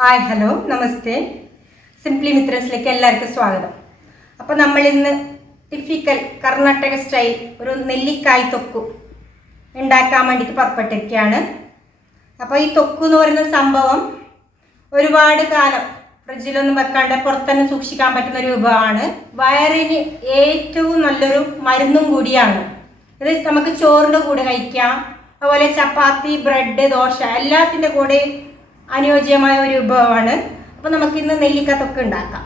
Hi hello നമസ്തേ. Simply മിത്രൻസിലേക്ക് എല്ലാവർക്കും സ്വാഗതം. അപ്പോൾ നമ്മൾ ഇന്ന് ടിപ്പിക്കൽ കർണാടക സ്റ്റൈൽ ഒരു നെല്ലിക്കായ് തൊക്കു ഉണ്ടാക്കാൻ വേണ്ടിയിട്ട് പുറപ്പെട്ടിരിക്കുകയാണ്. അപ്പോൾ ഈ തൊക്കു എന്ന് പറയുന്ന സംഭവം ഒരുപാട് കാലം ഫ്രിഡ്ജിലൊന്നും വെക്കാണ്ട് പുറത്തന്നെ സൂക്ഷിക്കാൻ പറ്റുന്ന ഒരു വിഭവമാണ്. വയറിന് ഏറ്റവും നല്ലൊരു മരുന്നും കൂടിയാണ്. ഇത് നമുക്ക് ചോറിൻ്റെ കൂടെ കഴിക്കാം, അതുപോലെ ചപ്പാത്തി, ബ്രെഡ്, ദോശ എല്ലാത്തിൻ്റെ കൂടെ അനുയോജ്യമായ ഒരു വിഭവമാണ്. അപ്പോൾ നമുക്കിന്ന് നെല്ലിക്ക തൊക്ക് ഉണ്ടാക്കാം.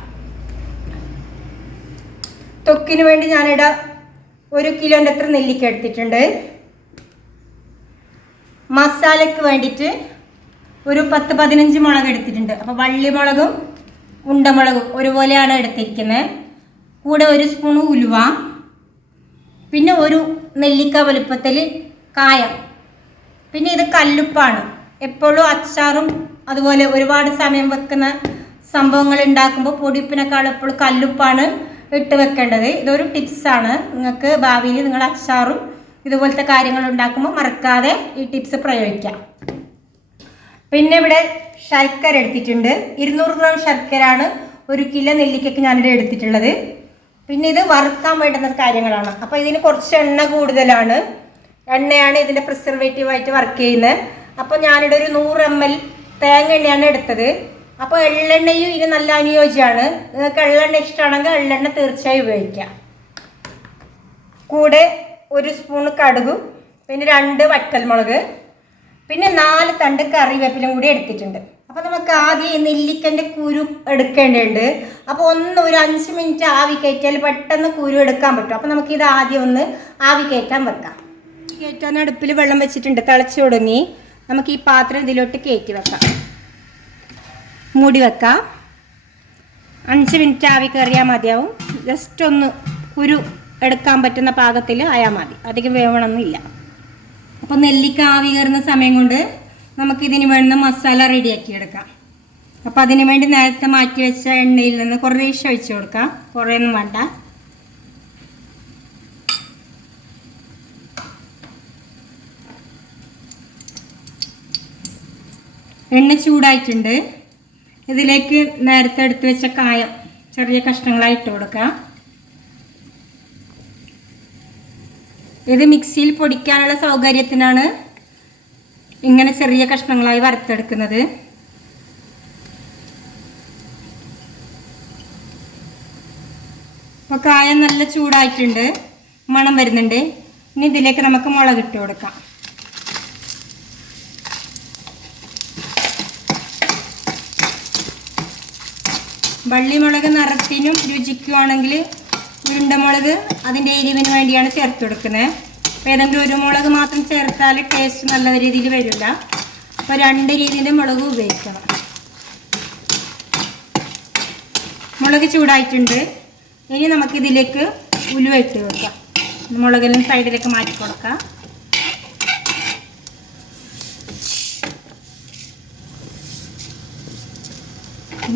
തൊക്കിന് വേണ്ടി ഞാനിവിടെ 1 കിലോൻ്റെ അത്ര നെല്ലിക്ക എടുത്തിട്ടുണ്ട്. മസാലയ്ക്ക് വേണ്ടിയിട്ട് ഒരു 10-15 മുളക് എടുത്തിട്ടുണ്ട്. അപ്പോൾ വള്ളിമുളകും ഉണ്ടമുളകും ഒരുപോലെയാണ് എടുത്തിരിക്കുന്നത്. കൂടെ 1 സ്പൂൺ ഉലുവ, പിന്നെ ഒരു നെല്ലിക്ക വലുപ്പത്തിൽ കായം, പിന്നെ ഇത് കല്ലുപ്പാണ്. എപ്പോഴും അച്ചാറും അതുപോലെ ഒരുപാട് സമയം വെക്കുന്ന സംഭവങ്ങൾ ഉണ്ടാക്കുമ്പോൾ പൊടിപ്പിനേക്കാൾ എപ്പോഴും കല്ലുപ്പാണ് ഇട്ട് വെക്കേണ്ടത്. ഇതൊരു ടിപ്സാണ്. നിങ്ങൾക്ക് ഭാവിയിൽ നിങ്ങൾ അച്ചാറും ഇതുപോലത്തെ കാര്യങ്ങൾ ഉണ്ടാക്കുമ്പോൾ മറക്കാതെ ഈ ടിപ്സ് പ്രയോഗിക്കാം. പിന്നെ ഇവിടെ ശർക്കര എടുത്തിട്ടുണ്ട്. 200 ഗ്രാം ശർക്കരയാണ് 1 കിലോ നെല്ലിക്കയ്ക്ക് ഞാനിവിടെ എടുത്തിട്ടുള്ളത്. പിന്നെ ഇത് വറുക്കാൻ വേണ്ടുന്ന കാര്യങ്ങളാണ്. അപ്പോൾ ഇതിന് കുറച്ച് എണ്ണ കൂടുതലാണ്. എണ്ണയാണ് ഇതിൻ്റെ പ്രിസർവേറ്റീവായിട്ട് വർക്ക് ചെയ്യുന്നത്. അപ്പോൾ ഞാനിവിടെ ഒരു 100 ml തേങ്ങ എണ്ണയാണ് എടുത്തത്. അപ്പോൾ എള്ളെണ്ണയും ഇത് നല്ല അനുയോജ്യമാണ്. നിങ്ങൾക്ക് എള്ളെണ്ണ ഇഷ്ടമാണെങ്കിൽ എള്ളെണ്ണ തീർച്ചയായും ഉപയോഗിക്കാം. കൂടെ 1 സ്പൂൺ കടുകും, പിന്നെ 2 വറ്റൽമുളക്, പിന്നെ 4 തണ്ട് കറിവേപ്പിലും കൂടി എടുത്തിട്ടുണ്ട്. അപ്പോൾ നമുക്ക് ആദ്യം ഈ നെല്ലിക്കൻ്റെ കുരു എടുക്കേണ്ടതുണ്ട്. അപ്പോൾ ഒരു 5 മിനിറ്റ് ആവി കയറ്റിയാൽ പെട്ടെന്ന് കുരു എടുക്കാൻ പറ്റും. അപ്പോൾ നമുക്കിത് ആദ്യം ഒന്ന് ആവി കയറ്റാൻ വെക്കാം. കയറ്റാൻ അടുപ്പിൽ വെള്ളം വെച്ചിട്ടുണ്ട്, തിളച്ച് തുടങ്ങി. നമുക്ക് ഈ പാത്രം ഇതിലോട്ട് കയറ്റി വെക്കാം, മൂടി വെക്കാം. 5 മിനിറ്റ് ആവി കയറിയാൽ മതിയാവും. ജസ്റ്റ് ഒന്ന് കുരു എടുക്കാൻ പറ്റുന്ന പാകത്തിൽ ആയാൽ മതി, അധികം വേവണമെന്നില്ല. അപ്പോൾ നെല്ലിക്ക ആവി കയറുന്ന സമയം കൊണ്ട് നമുക്കിതിന് വേണ്ട മസാല റെഡിയാക്കി എടുക്കാം. അപ്പോൾ അതിന് വേണ്ടി നേരത്തെ മാറ്റി വെച്ച എണ്ണയിൽ നിന്ന് കുറേശ്ശെ ഒഴിച്ച് കൊടുക്കാം, കുറേയൊന്നും വേണ്ട. എണ്ണ ചൂടായിട്ടുണ്ട്. ഇതിലേക്ക് നേരത്തെ എടുത്ത് വെച്ച കായം ചെറിയ കഷ്ണങ്ങളായി ഇട്ട് കൊടുക്കാം. ഇത് മിക്സിയിൽ പൊടിക്കാനുള്ള സൗകര്യത്തിനാണ് ഇങ്ങനെ ചെറിയ കഷ്ണങ്ങളായി വറുത്തെടുക്കുന്നത്. അപ്പോൾ കായം നല്ല ചൂടായിട്ടുണ്ട്, മണം വരുന്നുണ്ട്. ഇനി ഇതിലേക്ക് നമുക്ക് മുളക് ഇട്ട് കൊടുക്കാം. വള്ളിമുളക് നിറത്തിനും രുചിക്കുവാണെങ്കിൽ ഉരുണ്ടമുളക് അതിൻ്റെ എരിവിന് വേണ്ടിയാണ് ചേർത്ത് കൊടുക്കുന്നത്. അപ്പോൾ ഏതെങ്കിലും ഒരു മുളക് മാത്രം ചേർത്താൽ ടേസ്റ്റ് നല്ല രീതിയിൽ വരില്ല. അപ്പോൾ 2 രീതിയിൽ മുളക് ഉപയോഗിക്കണം. മുളക് ചൂടായിട്ടുണ്ട്. ഇനി നമുക്കിതിലേക്ക് ഉലുവ ഇട്ട് കൊടുക്കാം. മുളകെല്ലാം സൈഡിലേക്ക് മാറ്റി കൊടുക്കാം.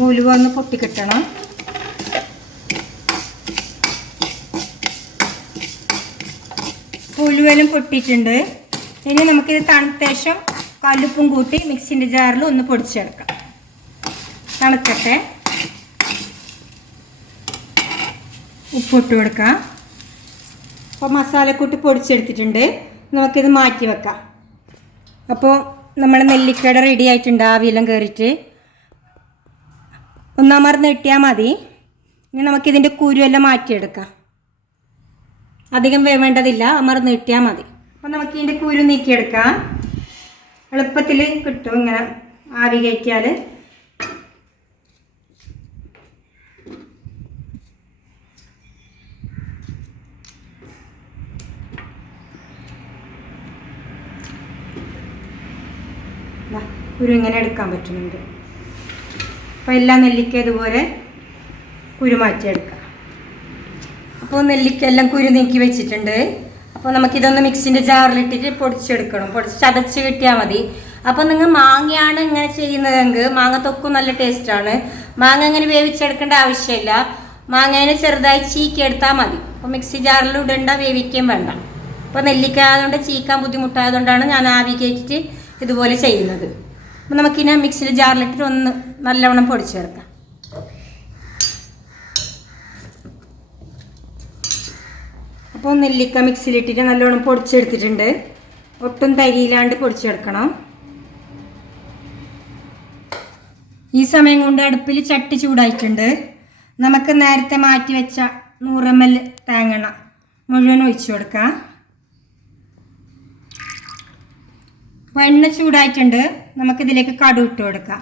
ഉലുവ ഒന്ന് പൊട്ടിക്കിട്ടണം. ഉലുവെല്ലാം പൊട്ടിയിട്ടുണ്ട്. ഇനി നമുക്കിത് തണുത്ത ശേഷം കല്ലുപ്പും കൂട്ടി മിക്സിൻ്റെ ജാറിൽ ഒന്ന് പൊടിച്ചെടുക്കാം. തണുക്കട്ടെ. ഉപ്പിട്ട് കൊടുക്കാം. അപ്പോൾ മസാലക്കൂട്ടി പൊടിച്ചെടുത്തിട്ടുണ്ട്. നമുക്കിത് മാറ്റി വെക്കാം. അപ്പോൾ നമ്മുടെ നെല്ലിക്കട റെഡി ആയിട്ടുണ്ട്. ആവിയെല്ലാം കയറിയിട്ട് ഒന്നമർന്ന് കിട്ടിയാൽ മതി. ഇനി നമുക്കിതിൻ്റെ കുരുവെല്ലാം മാറ്റിയെടുക്കാം. അധികം വേവേണ്ടതില്ല, അമർന്ന് കിട്ടിയാൽ മതി. അപ്പോൾ നമുക്ക് ഇതിൻ്റെ കുരു നീക്കിയെടുക്കാം. എളുപ്പത്തിൽ കിട്ടും ഇങ്ങനെ ആവി കയറ്റിയാൽ. കുരു ഇങ്ങനെ എടുക്കാൻ പറ്റുന്നുണ്ട്. അപ്പോൾ എല്ലാ നെല്ലിക്ക ഇതുപോലെ കുരു മാറ്റിയെടുക്കാം. അപ്പോൾ നെല്ലിക്ക എല്ലാം കുരു നീക്കി വെച്ചിട്ടുണ്ട്. അപ്പോൾ നമുക്കിതൊന്ന് മിക്സിൻ്റെ ജാറിലിട്ടിട്ട് പൊടിച്ചെടുക്കണം. ചതച്ച് കിട്ടിയാൽ മതി. അപ്പോൾ നിങ്ങൾ മാങ്ങയാണ് ഇങ്ങനെ ചെയ്യുന്നതെങ്കിൽ മാങ്ങ തൊക്കും നല്ല ടേസ്റ്റാണ്. മാങ്ങ അങ്ങനെ വേവിച്ചെടുക്കേണ്ട ആവശ്യമില്ല. മാങ്ങേനെ ചെറുതായി ചീക്കിയെടുത്താൽ മതി. അപ്പോൾ മിക്സി ജാറിൽ ഇടേണ്ട, വേവിക്കുകയും വേണ്ട. അപ്പോൾ നെല്ലിക്ക ആയതുകൊണ്ട് ചീക്കാൻ ബുദ്ധിമുട്ടായതുകൊണ്ടാണ് ഞാൻ ആവി കയറ്റിയിട്ട് ഇതുപോലെ ചെയ്യുന്നത്. അപ്പം നമുക്കിനെ മിക്സിയിൽ ജാറിലിട്ടിട്ട് ഒന്ന് നല്ലവണ്ണം പൊടിച്ചെടുക്കാം. അപ്പോൾ നെല്ലിക്ക മിക്സിയിലിട്ടിട്ട് നല്ലവണ്ണം പൊടിച്ചെടുത്തിട്ടുണ്ട്. ഒട്ടും തരിയിലാണ്ട് പൊടിച്ചെടുക്കണം. ഈ സമയം കൊണ്ട് അടുപ്പിൽ ചട്ടി ചൂടായിട്ടുണ്ട്. നമുക്ക് നേരത്തെ മാറ്റി വെച്ച 100 ml തേങ്ങെണ്ണ മുഴുവൻ ഒഴിച്ചു കൊടുക്കാം. അപ്പോൾ എണ്ണ ചൂടായിട്ടുണ്ട്. നമുക്കിതിലേക്ക് കടുക് ഇട്ട് കൊടുക്കാം.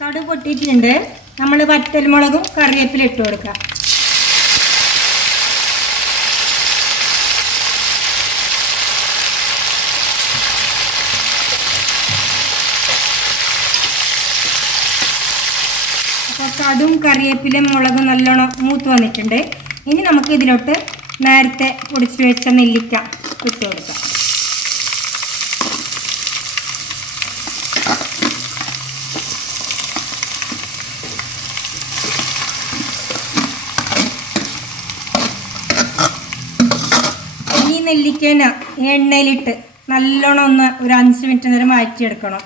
കടുക് പൊട്ടിയിട്ടുണ്ട്. നമ്മൾ വറ്റൽമുളകും കറിവേപ്പില ഇട്ട് കൊടുക്കാം. അപ്പോൾ കടും കറിവേപ്പിലയും മുളകും നല്ലോണം മൂത്ത് വന്നിട്ടുണ്ട്. ഇനി നമുക്ക് ഇതിലോട്ട് നേരത്തെ പൊടിച്ചു വെച്ച നെല്ലിക്ക ഇട്ട് കൊടുക്കാം. ഈ നെല്ലിക്കേന എണ്ണയിലിട്ട് നല്ലോണം ഒന്ന് ഒരു 5 മിനിറ്റ് നേരം മാറ്റിയെടുക്കണം.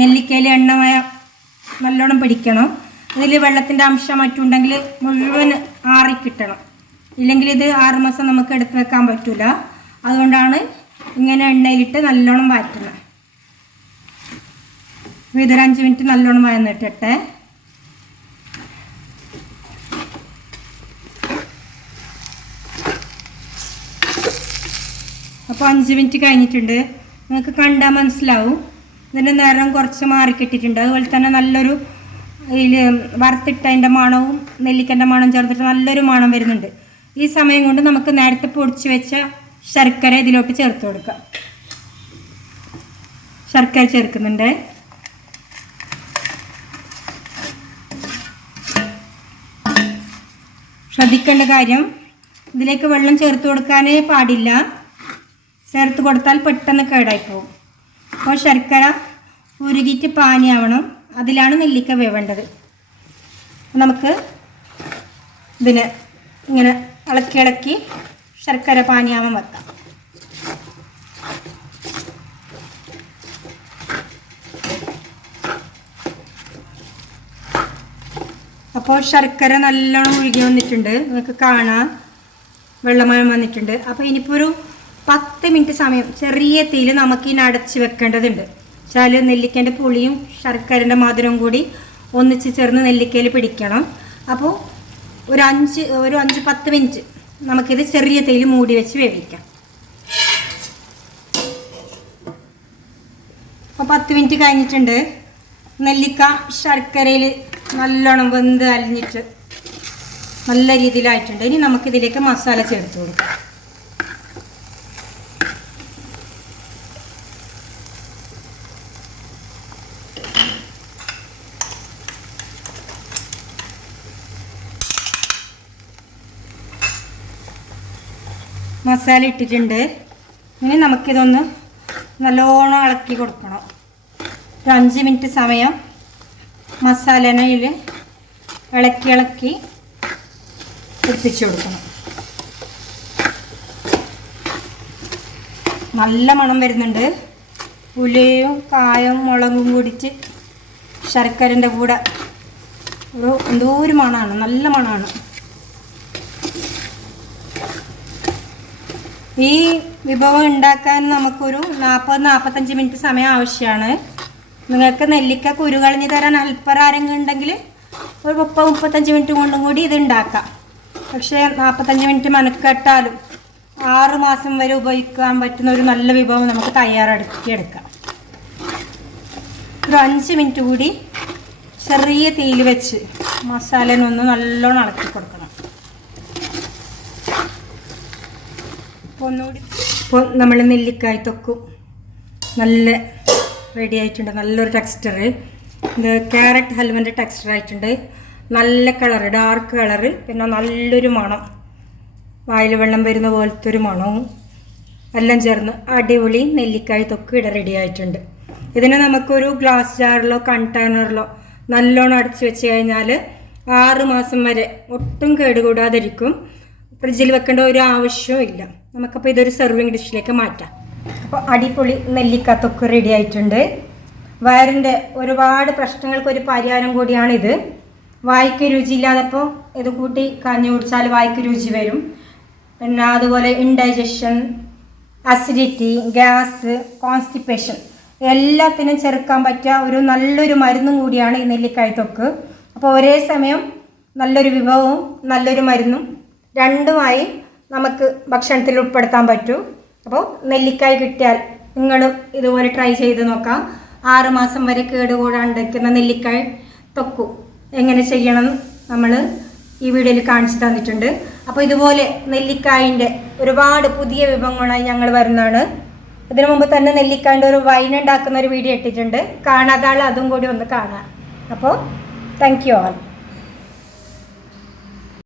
നെല്ലിക്കയിൽ എണ്ണമയ നല്ലോണം പിടിക്കണം. ഇതിൽ വെള്ളത്തിൻ്റെ അംശം മറ്റുണ്ടെങ്കിൽ മുഴുവൻ ആറിക്കിട്ടണം. ഇല്ലെങ്കിൽ ഇത് 6 മാസം നമുക്ക് എടുത്ത് വെക്കാൻ പറ്റില്ല. അതുകൊണ്ടാണ് ഇങ്ങനെ എണ്ണയിലിട്ട് നല്ലോണം വഴറ്റുന്നത്. ഇതൊരു 5 മിനിറ്റ് നല്ലോണം വഴന്നിട്ടിട്ടെ. അപ്പോൾ 5 മിനിറ്റ് കഴിഞ്ഞിട്ടുണ്ട്. നിങ്ങൾക്ക് കണ്ടാൽ മനസ്സിലാവും ഇതിൻ്റെ നിറം കുറച്ച് മാറിക്കിട്ടിട്ടുണ്ട്. അതുപോലെ തന്നെ നല്ലൊരു ഇതിൽ വറുത്തിട്ടതിൻ്റെ മണവും നെല്ലിക്കൻ്റെ മണം ചേർത്തിട്ട് നല്ലൊരു മണം വരുന്നുണ്ട്. ഈ സമയം കൊണ്ട് നമുക്ക് നേരത്തെ പൊടിച്ച് വെച്ച ശർക്കര ഇതിലോട്ട് ചേർത്ത് കൊടുക്കാം. ശർക്കര ചേർക്കുന്നുണ്ട്. ശ്രദ്ധിക്കേണ്ട കാര്യം, ഇതിലേക്ക് വെള്ളം ചേർത്ത് കൊടുക്കാനേ പാടില്ല. ചേർത്ത് കൊടുത്താൽ പെട്ടെന്ന് കേടായി പോകും. അപ്പോൾ ശർക്കര ഉരുകിയിട്ട് പാനിയാവണം. അതിലാണ് നെല്ലിക്ക വേവേണ്ടത്. നമുക്ക് ഇതിനെ ഇങ്ങനെ ഇളക്കി ഇളക്കി ശർക്കര പാനിയാവാൻ വെക്കാം. അപ്പോൾ ശർക്കര നല്ലോണം ഒഴുകി വന്നിട്ടുണ്ട്. നിങ്ങൾക്ക് കാണാം വെള്ളമയം വന്നിട്ടുണ്ട്. അപ്പോൾ ഇനിയിപ്പോൾ ഒരു 10 മിനിറ്റ് സമയം ചെറിയ തീയിൽ നമുക്ക് ഇതിനെ അടച്ച് വെക്കേണ്ടതുണ്ട്. വെച്ചാൽ നെല്ലിക്കേൻ്റെ പുളിയും ശർക്കരൻ്റെ മധുരവും കൂടി ഒന്നിച്ച് ചേർന്ന് നെല്ലിക്കയിൽ പിടിക്കണം. അപ്പോൾ ഒരു 5-10 മിനിറ്റ് നമുക്കിത് ചെറിയ തീയിൽ മൂടി വെച്ച് വേവിക്കാം. അപ്പോൾ 10 മിനിറ്റ് കഴിഞ്ഞിട്ടുണ്ട്. നെല്ലിക്ക ശർക്കരയിൽ നല്ലോണം വെന്ത് അലിഞ്ഞിട്ട് നല്ല രീതിയിലായിട്ടുണ്ട്. ഇനി നമുക്കിതിലേക്ക് മസാല ചേർത്ത് കൊടുക്കാം. മസാല ഇട്ടിട്ടുണ്ട്. ഇനി നമുക്കിതൊന്ന് നല്ലോണം ഇളക്കി കൊടുക്കണം. ഒരു 5 മിനിറ്റ് സമയം മസാലയിൽ ഇളക്കി ഇളക്കി എത്തിച്ചു കൊടുക്കണം. നല്ല മണം വരുന്നുണ്ട്. ഉലിയും കായവും മുളകും കൂടിച്ച് ശർക്കരൻ്റെ കൂടെ എന്തോ ഒരു മണമാണ്, നല്ല മണമാണ്. ഈ വിഭവം ഉണ്ടാക്കാൻ നമുക്കൊരു 40-45 മിനിറ്റ് സമയം ആവശ്യമാണ്. നിങ്ങൾക്ക് നെല്ലിക്ക കുരു കളഞ്ഞ് തരാൻ ഹെൽപ്പറാരെങ്കിലും ഉണ്ടെങ്കിൽ ഒരു 30-35 മിനിറ്റ് കൊണ്ടും കൂടി ഇത് ഉണ്ടാക്കാം. പക്ഷേ 45 മിനിറ്റ് മെനക്കെട്ടാലും 6 മാസം വരെ ഉപയോഗിക്കാൻ പറ്റുന്ന ഒരു നല്ല വിഭവം നമുക്ക് തയ്യാറെടുക്കാം. ഒരു 5 മിനിറ്റ് കൂടി ചെറിയ തീയിൽ വെച്ച് മസാലനൊന്ന് നല്ലോണം ഇളക്കി കൊടുക്കണം. ഇപ്പോൾ നമ്മൾ നെല്ലിക്കായ് തൊക്കും നല്ല റെഡി ആയിട്ടുണ്ട്. നല്ലൊരു ടെക്സ്ചർ, ഇത് ക്യാരറ്റ് ഹൽവൻ്റെ ടെക്സ്ചർ ആയിട്ടുണ്ട്. നല്ല കളറ്, ഡാർക്ക് കളറ്, പിന്നെ നല്ലൊരു മണം, വായിൽ വെള്ളം വരുന്ന പോലത്തെ ഒരു മണവും എല്ലാം ചേർന്ന് അടിപൊളി നെല്ലിക്കായ് തൊക്ക് ഇവിടെ റെഡി ആയിട്ടുണ്ട്. ഇതിനെ നമുക്കൊരു ഗ്ലാസ് ജാറിലോ കണ്ടെയ്നറിലോ നല്ലോണം അടച്ചു വെച്ച് കഴിഞ്ഞാൽ 6 മാസം വരെ ഒട്ടും കേടുകൂടാതിരിക്കും. ഫ്രിഡ്ജിൽ വെക്കേണ്ട ഒരു ആവശ്യവും ഇല്ല. നമുക്കപ്പോൾ ഇതൊരു സെർവിങ് ഡിഷിലേക്ക് മാറ്റാം. അപ്പോൾ അടിപൊളി നെല്ലിക്ക തൊക്ക് റെഡി ആയിട്ടുണ്ട്. വയറിൻ്റെ ഒരുപാട് പ്രശ്നങ്ങൾക്കൊരു പരിഹാരം കൂടിയാണിത്. വായ്ക്ക് രുചിയില്ലാതപ്പോൾ ഇത് കൂട്ടി കഞ്ഞി കുടിച്ചാൽ വായ്ക്ക് രുചി വരും. പിന്നെ അതുപോലെ ഇൻഡൈജഷൻ, അസിഡിറ്റി, ഗ്യാസ്, കോൺസ്റ്റിപ്പേഷൻ എല്ലാത്തിനും ചെറുക്കാൻ പറ്റിയ ഒരു നല്ലൊരു മരുന്നും കൂടിയാണ് ഈ നെല്ലിക്കായ തൊക്ക്. അപ്പോൾ ഒരേ സമയം നല്ലൊരു വിഭവവും നല്ലൊരു മരുന്നും രണ്ടുമായി നമുക്ക് ഭക്ഷണത്തിൽ ഉൾപ്പെടുത്താൻ പറ്റും. അപ്പോൾ നെല്ലിക്കായ കിട്ടിയാൽ നിങ്ങളും ഇതുപോലെ ട്രൈ ചെയ്ത് നോക്കാം. 6 മാസം വരെ കേടുകൂടാണ്ടിരിക്കുന്ന നെല്ലിക്കായ തൊക്കു എങ്ങനെ ചെയ്യണം നമ്മൾ ഈ വീഡിയോയിൽ കാണിച്ചു തന്നിട്ടുണ്ട്. അപ്പോൾ ഇതുപോലെ നെല്ലിക്കായിൻ്റെ ഒരുപാട് പുതിയ വിഭവങ്ങളായി ഞങ്ങൾ വരുന്നതാണ്. ഇതിനു മുമ്പ് തന്നെ നെല്ലിക്കായൻ്റെ ഒരു വൈൻ ഉണ്ടാക്കുന്ന ഒരു വീഡിയോ ഇട്ടിട്ടുണ്ട്. കാണാതെ ആൾ അതും കൂടി ഒന്ന് കാണാം. അപ്പോൾ താങ്ക് യു ആൾ.